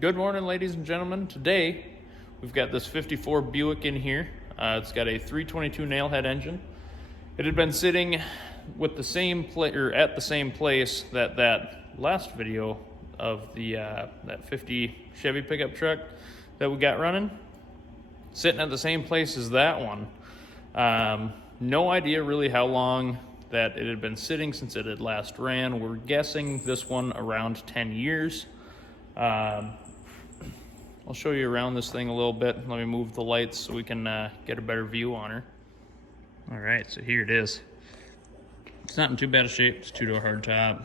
Good morning, ladies and gentlemen. Today, we've got this 54 Buick in here. It's got a 322 nailhead engine. It had been sitting with the same at the same place that last video of the that 50 Chevy pickup truck that we got running. Sitting at the same place as that one. No idea really how long that it had been sitting since it had last ran. We're guessing this one around 10 years. I'll show you around this thing a little bit. Let me move the lights so we can get a better view on her. All right, so here it is. It's not in too bad a shape. It's two-door hardtop.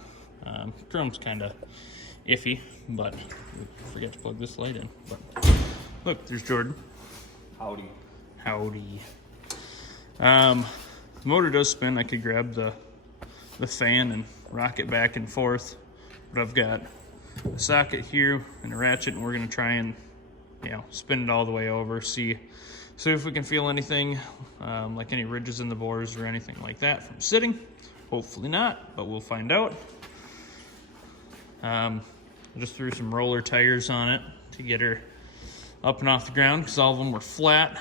Chrome's kind of iffy, but we forget to plug this light in. But look, there's Jordan. Howdy. Howdy. The motor does spin. I could grab the fan and rock it back and forth, but I've got a socket here and a ratchet, and we're gonna try and spin it all the way over, see if we can feel anything like any ridges in the bores or anything like that from sitting. Hopefully not, but we'll find out. I just threw some roller tires on it to get her up and off the ground because all of them were flat.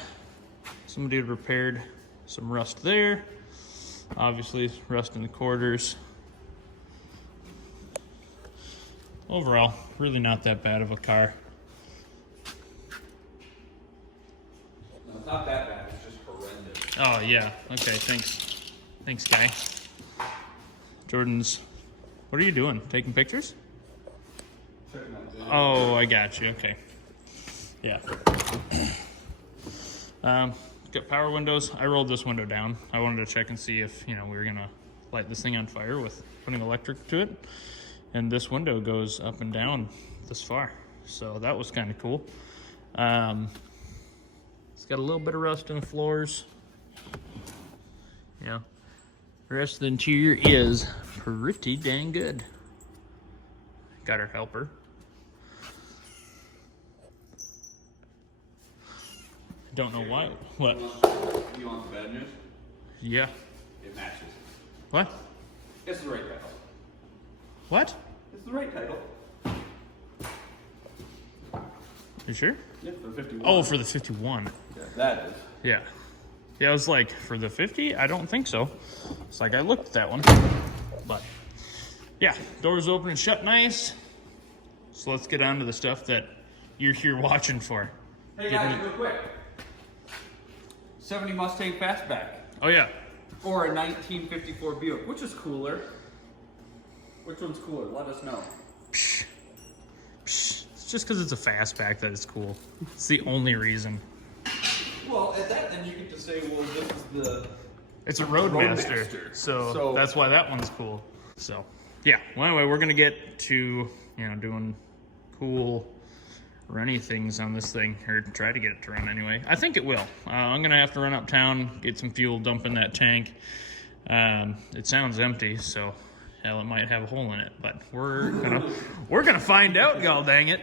Somebody had repaired some rust there. Obviously, rust in the quarters. Overall, really not that bad of a car. No, it's not that bad, it's just horrendous. Oh yeah, okay, thanks guy. Jordan's, what are you doing? Taking pictures? Oh, I got you, okay. Yeah. Got power windows. I rolled this window down. I wanted to check and see if, we were gonna light this thing on fire with putting electric to it. And this window goes up and down this far. So that was kind of cool. It's got a little bit of rust in the floors. The rest of the interior is pretty dang good. Got her helper. Don't know why. What? You want the bad news? Yeah. It matches. What? It's the right title. What? It's the right title. You sure? Yeah, for the 51. Oh, for the 51. Yeah, that is. Yeah. Yeah, I was like, for the 50? I don't think so. It's like, I looked at that one. But, yeah, doors open and shut nice. So let's get on to the stuff that you're here watching for. Hey guys, real quick. 70 Mustang Fastback. Oh, yeah. Or a 1954 Buick. Which is cooler? Which one's cooler? Let us know. Psh. Psh. It's just because it's a fastback that it's cool. It's the only reason. Well, at that, then you get to say, well, this is the... It's a Roadmaster. So that's why that one's cool. So, yeah. Well, anyway, we're going to get to, doing cool runny things on this thing, or try to get it to run anyway. I think it will. I'm going to have to run uptown, get some fuel, dump in that tank. It sounds empty, so... hell, it might have a hole in it, but we're gonna find out, god dang it.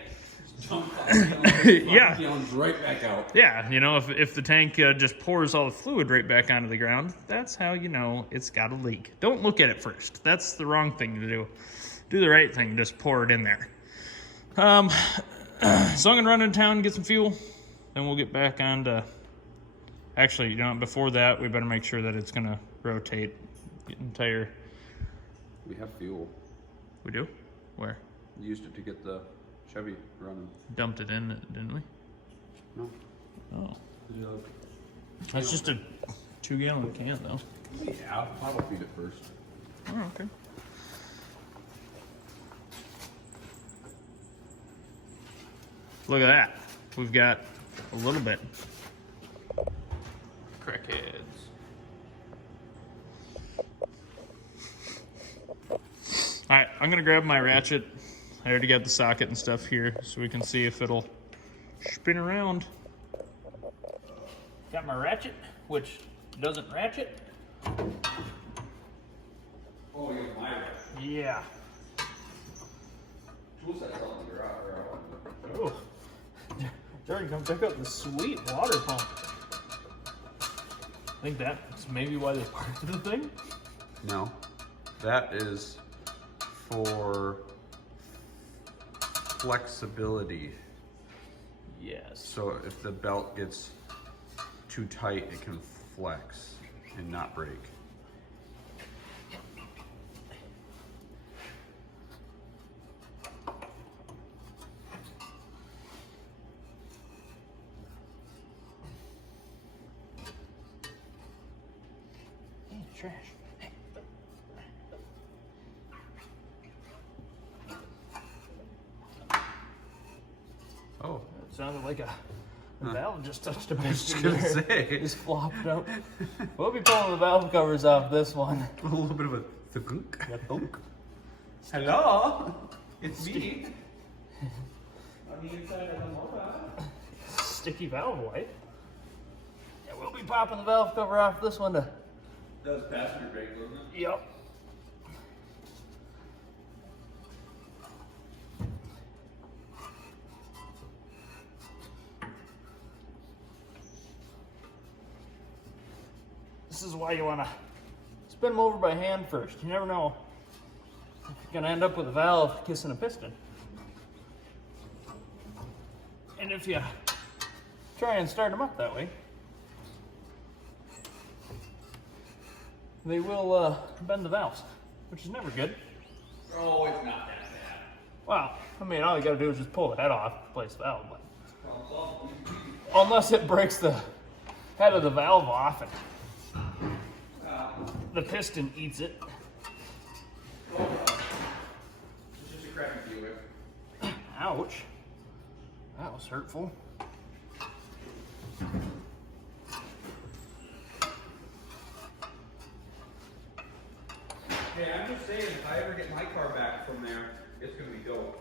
Yeah. Right back out. Yeah, if the tank just pours all the fluid right back onto the ground, that's how you know it's got a leak. Don't look at it first. That's the wrong thing to do. Do the right thing, just pour it in there. So I'm gonna run into town, get some fuel, then we'll get back on to... Actually, before that, we better make sure that it's gonna rotate the entire... We have fuel. We do? Where? We used it to get the Chevy running. Dumped it in, didn't we? No. Oh. That's just a 2-gallon can, though. Yeah, I'll feed it first. Oh, okay. Look at that. We've got a little bit. Crackheads. All right, I'm gonna grab my ratchet. I already got the socket and stuff here, so we can see if it'll spin around. Got my ratchet, which doesn't ratchet. Oh, you have my ratchet. Yeah. Tool set's on the garage. Oh. Jordan, come check out the sweet water pump. I think that's maybe why they parked the thing. No, that is for flexibility. Yes. So if the belt gets too tight, it can flex and not break. Hey, trash. Oh, It sounded like a valve just touched a was piston gonna there. say. Just flopped out. We'll be pulling the valve covers off this one. a little bit of a thunk. Yeah, thunk. Hello, it's me. On the inside of the motor. Sticky valve wipe. Yeah, we'll be popping the valve cover off this one to. That was passenger brake, wasn't it? Yep. This is why you want to spin them over by hand first. You never know if you're going to end up with a valve kissing a piston. And if you try and start them up that way, they will bend the valves, which is never good. Oh, it's not that bad. Well, I mean, all you gotta do is just pull the head off, replace the valve. But unless it breaks the head of the valve off and the piston eats it. It's just a crappy Buick. Ouch. That was hurtful. Hey, I'm just saying, if I ever get my car back from there, it's gonna be dope.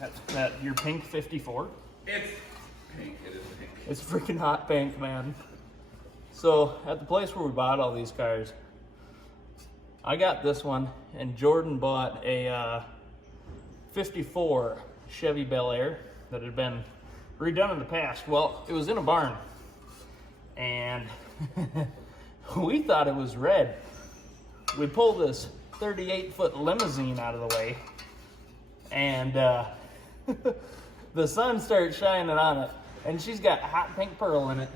That's that your pink 54. It's pink. It is pink. It's freaking hot pink, man. So at the place where we bought all these cars, I got this one, and Jordan bought a 54 Chevy Bel Air that had been redone in the past. Well, it was in a barn, and we thought it was red. We pulled this 38-foot limousine out of the way, and the sun started shining on it, and she's got hot pink pearl in it.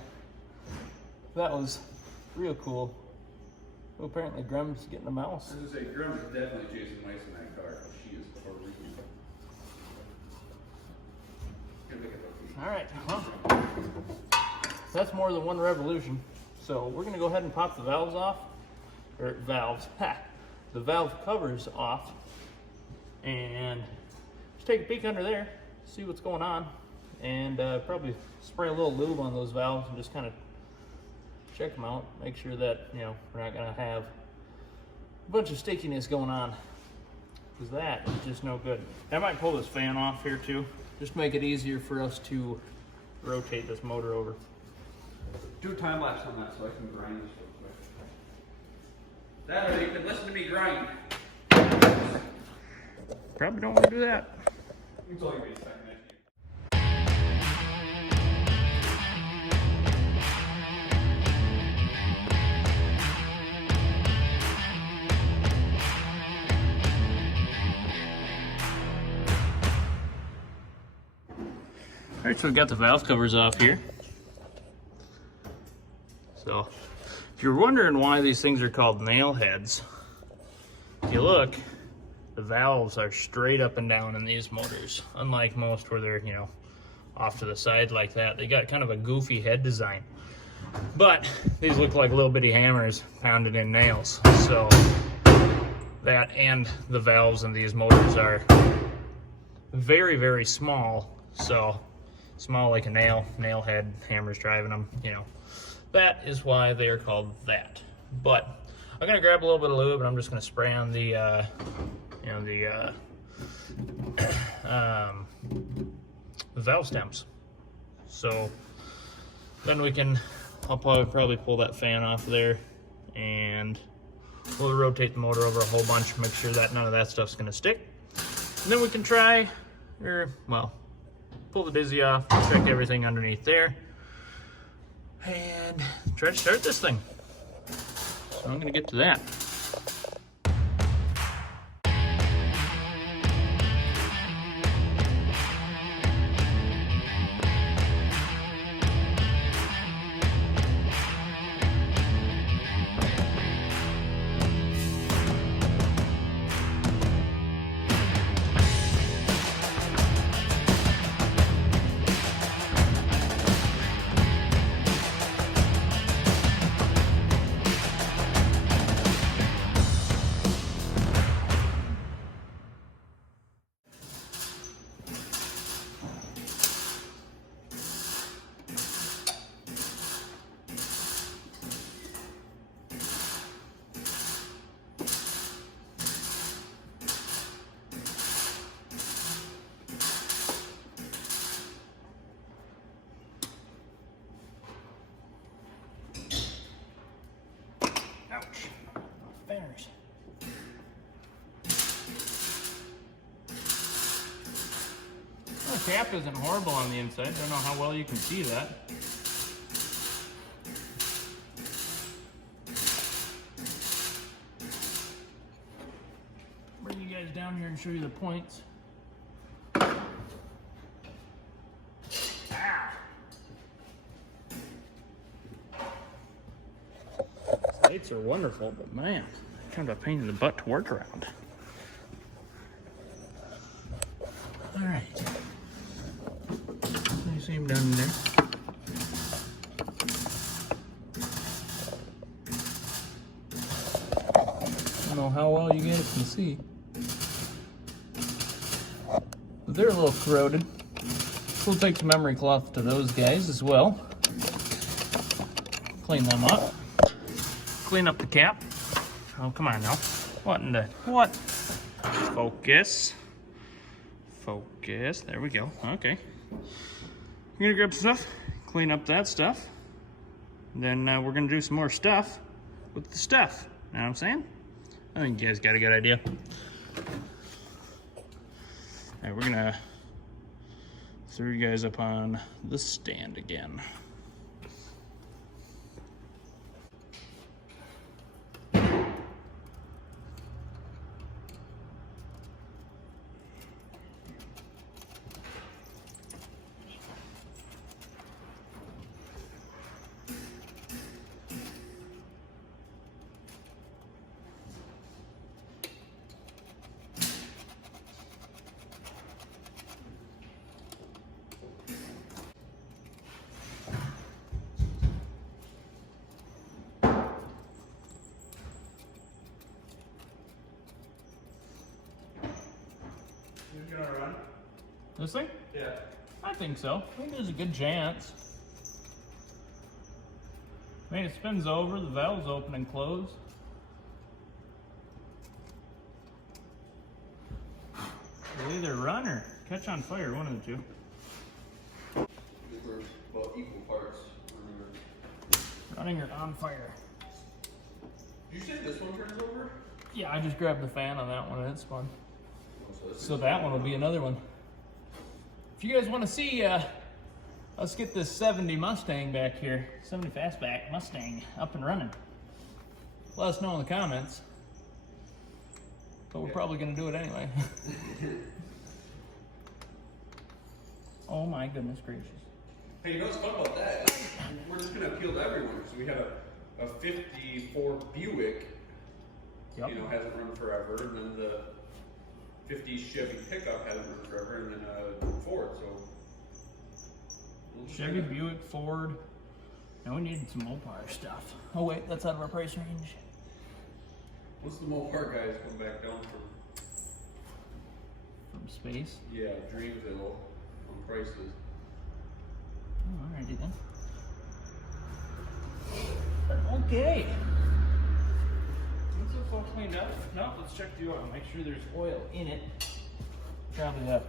That was real cool. Well, apparently Grum's getting a mouse. I was gonna say, Grum is definitely chasing mice in that car. She is horrible. Good look at those feet. All right, well, that's more than one revolution. So we're gonna go ahead and pop the valves off, or the valve covers off, and just take a peek under there, see what's going on, and probably spray a little lube on those valves and just kind of check them out, make sure that, you know, we're not gonna have a bunch of stickiness going on, because that is just no good. I might pull this fan off here too, just to make it easier for us to rotate this motor over. Do a time lapse on that so I can grind this real quick. That or you can listen to me grind. Probably don't want to do that. It's only gonna be a second. All right, so we've got the valve covers off here. So, if you're wondering why these things are called nail heads, if you look, the valves are straight up and down in these motors. Unlike most where they're, you know, off to the side like that. They got kind of a goofy head design. But these look like little bitty hammers pounded in nails. So, that and the valves in these motors are very, very small. So, small like a nail head, hammers driving them, you know. That is why they are called that. But I'm gonna grab a little bit of lube and I'm just gonna spray on the, valve stems. So then I'll probably pull that fan off there and we'll rotate the motor over a whole bunch, make sure that none of that stuff's gonna stick. And then we can pull the dizzy off, check everything underneath there, and try to start this thing. So I'm gonna get to that. the cap isn't horrible on the inside. Don't know how well you can see that. Bring you guys down here and show you the points. Lights are wonderful, but man, kind of a pain in the butt to work around. All right, nice aim down in there. I don't know how well you guys can see, but they're a little corroded. So we'll take some memory cloth to those guys as well. Clean them up. Clean up the cap. Oh, come on now. What in the, what? Focus. Focus. There we go. Okay. I'm gonna grab some stuff, clean up that stuff. Then we're gonna do some more stuff with the stuff. Know what I'm saying? I think you guys got a good idea. Alright, we're gonna throw you guys up on the stand again. Who's gonna run? This thing? Yeah. I think so. I think there's a good chance. I mean, it spins over, the valves open and close. It'll either run or catch on fire, one of the two. We're about equal parts. Running or on fire. Did you say this one turns over? Yeah, I just grabbed the fan on that one and it spun. Oh, So that one will be another one. If you guys want to see, let's get this 70 Mustang back here, 70 Fastback Mustang up and running. Let us know in the comments. But we're probably going to do it anyway. Oh my goodness gracious. Hey, you know what's fun about that? We're just gonna appeal to everyone. So we have a 54 Buick, Yep. you know, hasn't run forever, and then the 50 Chevy pickup hasn't run forever, and then a Ford. So we'll just Chevy, Buick, Ford. Now we need some Mopar stuff. Oh wait, that's out of our price range. What's the Mopar guys come back down From space. Yeah, Dreamville on prices. Oh, alrighty then. Okay. That's it all cleaned up. Now let's check the oil. Make sure there's oil in it. Probably a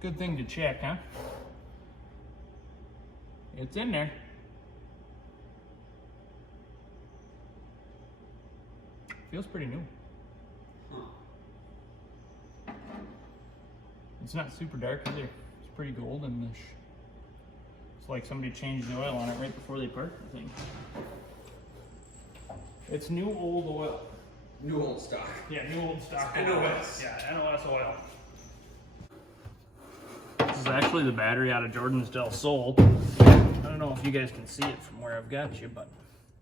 good thing to check, huh? It's in there. Feels pretty new. Huh. It's not super dark either. It's pretty golden-ish. It's like somebody changed the oil on it right before they parked the thing. It's new old oil. New old stock. Yeah, new old stock oil. NOS. Yeah, NOS oil. This is actually the battery out of Jordan's Del Sol. I don't know if you guys can see it from where I've got you, but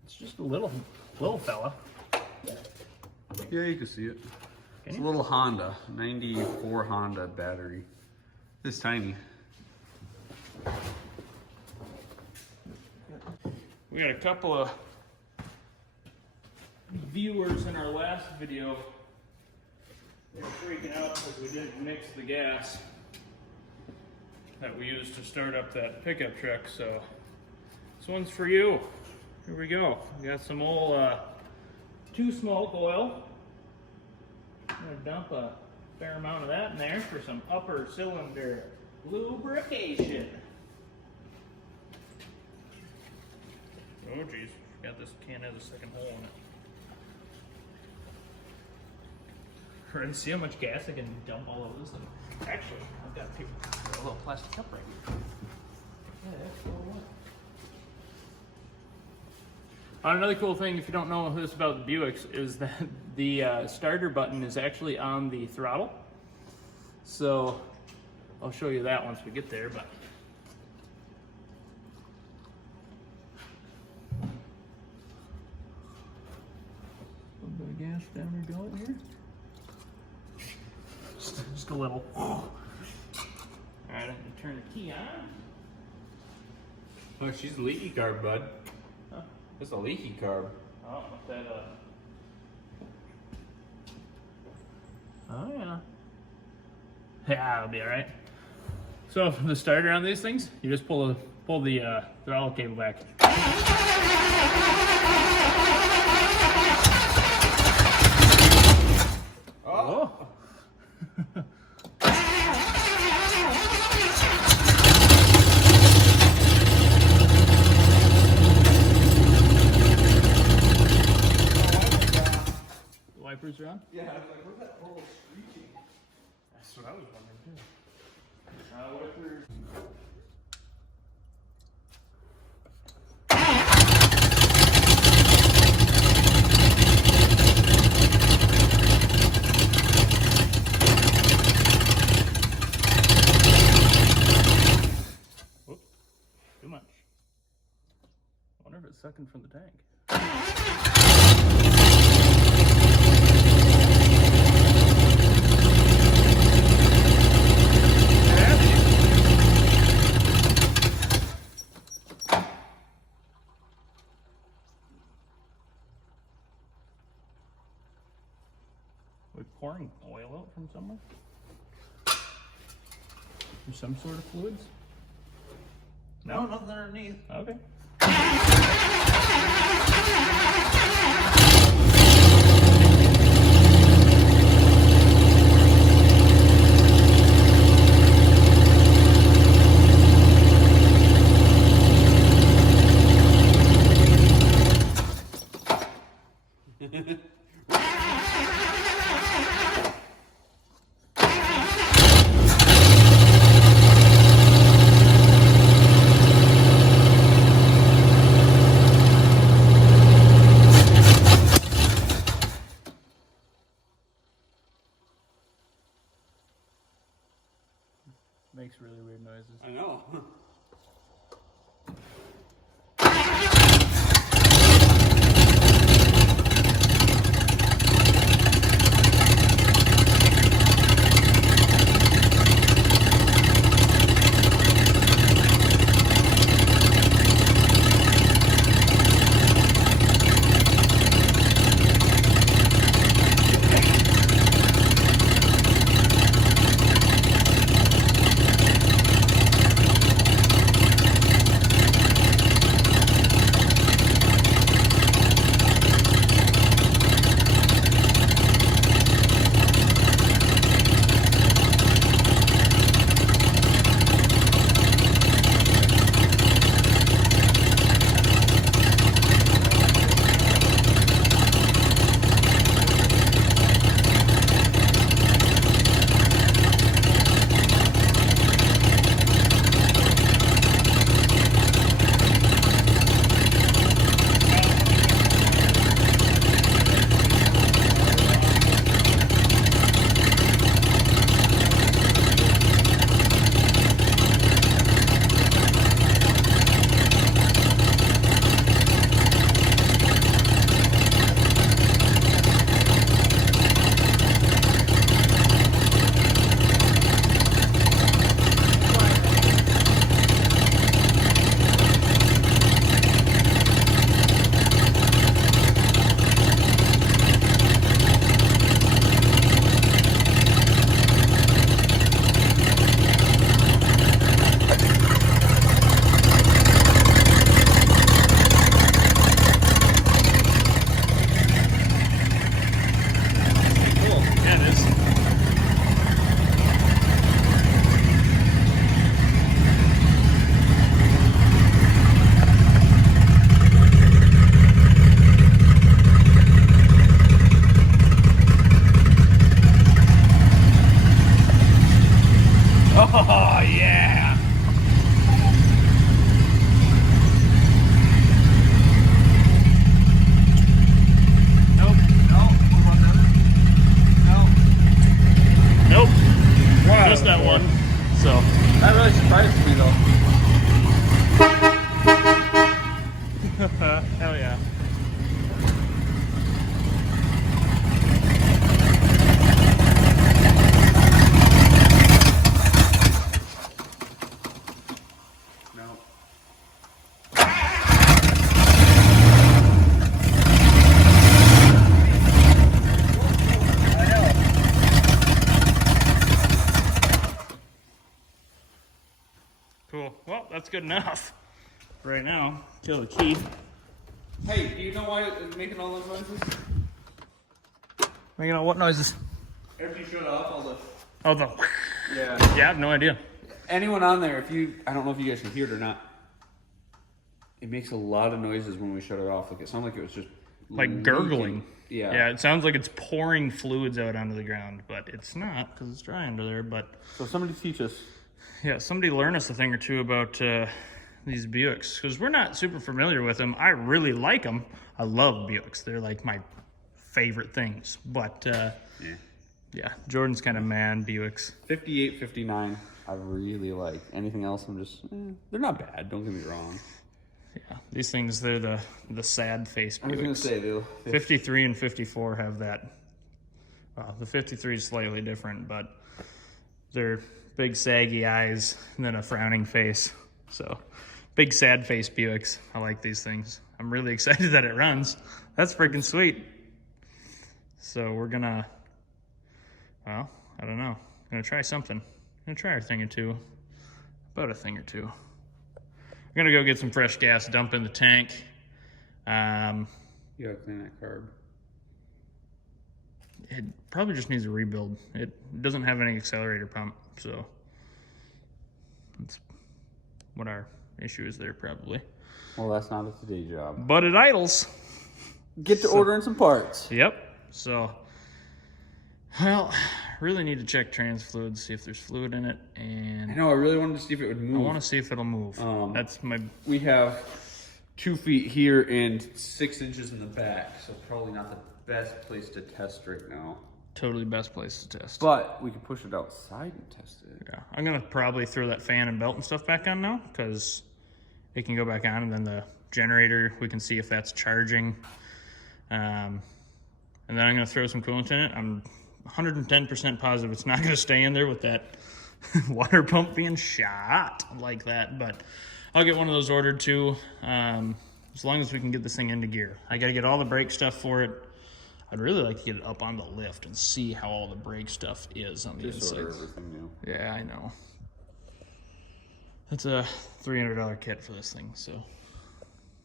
it's just a little fella. Yeah, you can see it. Can It's you? a little Honda, 94 Honda battery. It's tiny. We got a couple of viewers in our last video. They were freaking out because we didn't mix the gas that we used to start up that pickup truck. So this one's for you. Here we go. We got some old 2-smoke oil. I'm gonna dump a fair amount of that in there for some upper cylinder lubrication. Oh geez, forgot this can has a second hole in it. Ready to see how much gas I can dump all over this thing? Actually, I've got a little plastic cup right here. Yeah, that's all right. Another cool thing, if you don't know this about the Buicks, is that the starter button is actually on the throttle. So I'll show you that once we get there. But a little bit of gas down her gullet here. Just a little. All right, I'm gonna turn the key on. Oh, she's a leaky carb, bud. Huh? It's a leaky carb. Oh, that oh yeah. Yeah, it'll be all right. So the starter on these things, you just pull the throttle cable back. Oh. Wipers are on? Yeah, I was like, where's that whole screeching? That's what I was wondering too. Wipers. Whoops. Too much. I wonder if it's sucking from the tank. We're pouring oil out from somewhere? Or some sort of fluids? No, nothing underneath. Okay. Makes really weird noises. I know. That really surprises me though. Hell yeah. No. Cool. Well, that's good enough. Right now, kill the key. Hey, do you know why it's making all those noises? You know what noises? After you shut off all the... Oh, the. Yeah. Yeah, I have no idea. Anyone on there, I don't know if you guys can hear it or not. It makes a lot of noises when we shut it off. Like it sounded like it was just Like gurgling. Yeah. Yeah, it sounds like it's pouring fluids out onto the ground, but it's not because it's dry under there. But So somebody teach us. yeah, somebody learn us a thing or two about these Buicks because we're not super familiar with them. I really like them. I love Buicks. They're like my favorite things. But yeah, Jordan's kind of man Buicks. 58, 59. I really like. Anything else? I'm just. They're not bad. Don't get me wrong. Yeah, these things, they're the sad face Buicks. I was gonna say though. 53 and 54 have that. Well, the 53 is slightly different, but they're big saggy eyes and then a frowning face. So, big sad face Buicks. I like these things. I'm really excited that it runs. That's freaking sweet. So we're gonna, well, I don't know. I'm gonna try something. I'm gonna try a thing or two. About a thing or two. I'm gonna go get some fresh gas, dump in the tank. You gotta clean that carb. It probably just needs a rebuild. It doesn't have any accelerator pump, so that's what our issue is there probably. Well, that's not a today job. But it idles. Get to ordering some parts. Yep. So, well, really need to check trans fluids, see if there's fluid in it, and I know. I really wanted to see if it would I move. want to see if it'll move. That's my. We have 2 feet here and 6 inches in the back, so probably not the best place to test right now. Totally best place to test. But we can push it outside and test it. Yeah, I'm gonna probably throw that fan and belt and stuff back on now because it can go back on, and then the generator we can see if that's charging. And then I'm gonna throw some coolant in it. I'm 110% positive it's not gonna stay in there with that water pump being shot like that, but I'll get one of those ordered too. As long as we can get this thing into gear. I gotta get all the brake stuff for it. I'd really like to get it up on the lift and see how all the brake stuff is on the Just inside. order everything new. Yeah, I know. That's a $300 kit for this thing, so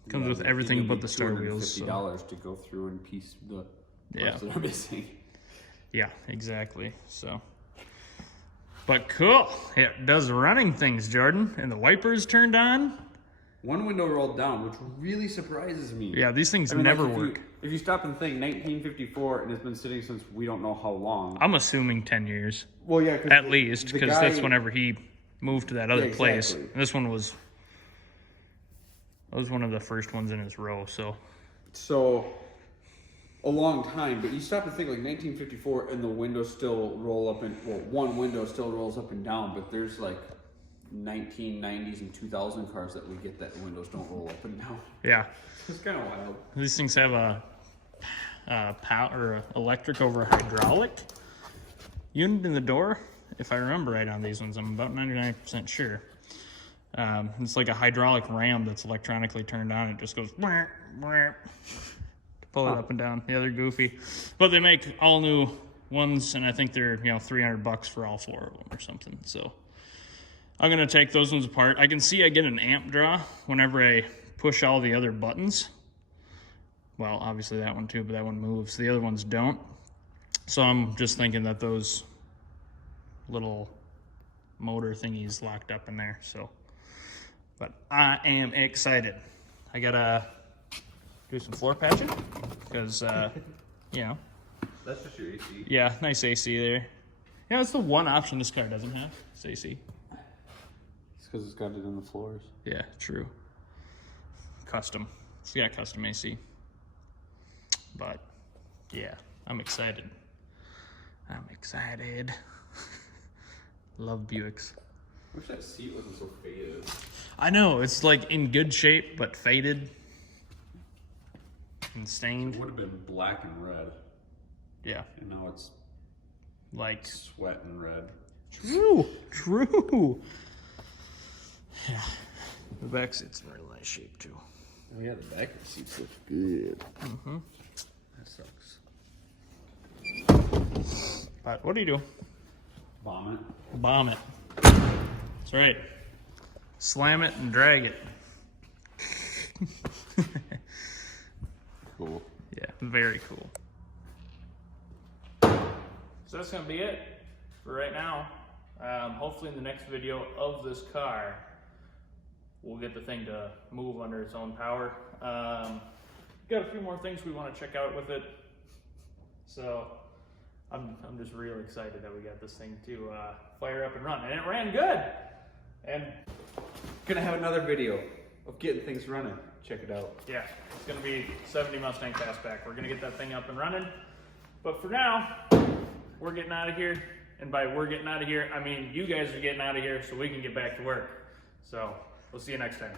comes with everything but the star wheels. So. $50 to go through and piece the parts that are missing. Yeah, exactly. So, but cool. It does running things, Jordan, and the wipers turned on. One window rolled down, which really surprises me. Yeah, these things never work. If you stop and think, 1954, and it's been sitting since we don't know how long. I'm assuming 10 years. Well, yeah, at least, because that's whenever he moved to that other place. And this one was one of the first ones in his row. So a long time, but you stop and think like 1954, and the windows still roll up and one window still rolls up and down, but there's like 1990s and 2000 cars that we get that windows don't roll up and down. Yeah, It's kind of wild. these things have a power or electric over hydraulic unit in the door. If I remember right on these ones, I'm about 99% sure. It's like a hydraulic ram that's electronically turned on. It just goes to pull it up and down. Yeah, they're goofy, but they make all new ones, and I think they're $300 for all 4 of them or something. So I'm gonna take those ones apart. I can see I get an amp draw whenever I push all the other buttons. Well, obviously that one too, but that one moves. The other ones don't. So I'm just thinking that those little motor thingies locked up in there. So, but I am excited. I gotta do some floor patching because, That's just your AC. yeah, nice AC there. Yeah, that's the one option this car doesn't have. It's AC. It's because it's got it in the floors. Yeah, true. Custom. It's got custom AC. But yeah, I'm excited. I'm excited. Love Buicks. Wish that seat wasn't so faded. I know, it's like in good shape, but faded and stained. It would have been black and red. Yeah. And now it's Like, sweat and red. true. Yeah. The back seat's in really nice shape too. Oh yeah, the back of the seats look good. Mm-hmm. That sucks. But what do you do? Vomit. Bomb it. That's right. Slam it and drag it. Cool. Yeah, very cool. So that's gonna be it for right now. Hopefully in the next video of this car, we'll get the thing to move under its own power. Got a few more things we want to check out with it. So I'm just real excited that we got this thing to fire up and run, and it ran good. And Gonna have another video of getting things running. Check it out. yeah, it's gonna be 70 Mustang Fastback. We're gonna get that thing up and running. But for now, we're getting out of here. And by we're getting out of here, I mean you guys are getting out of here so we can get back to work. So we'll see you next time.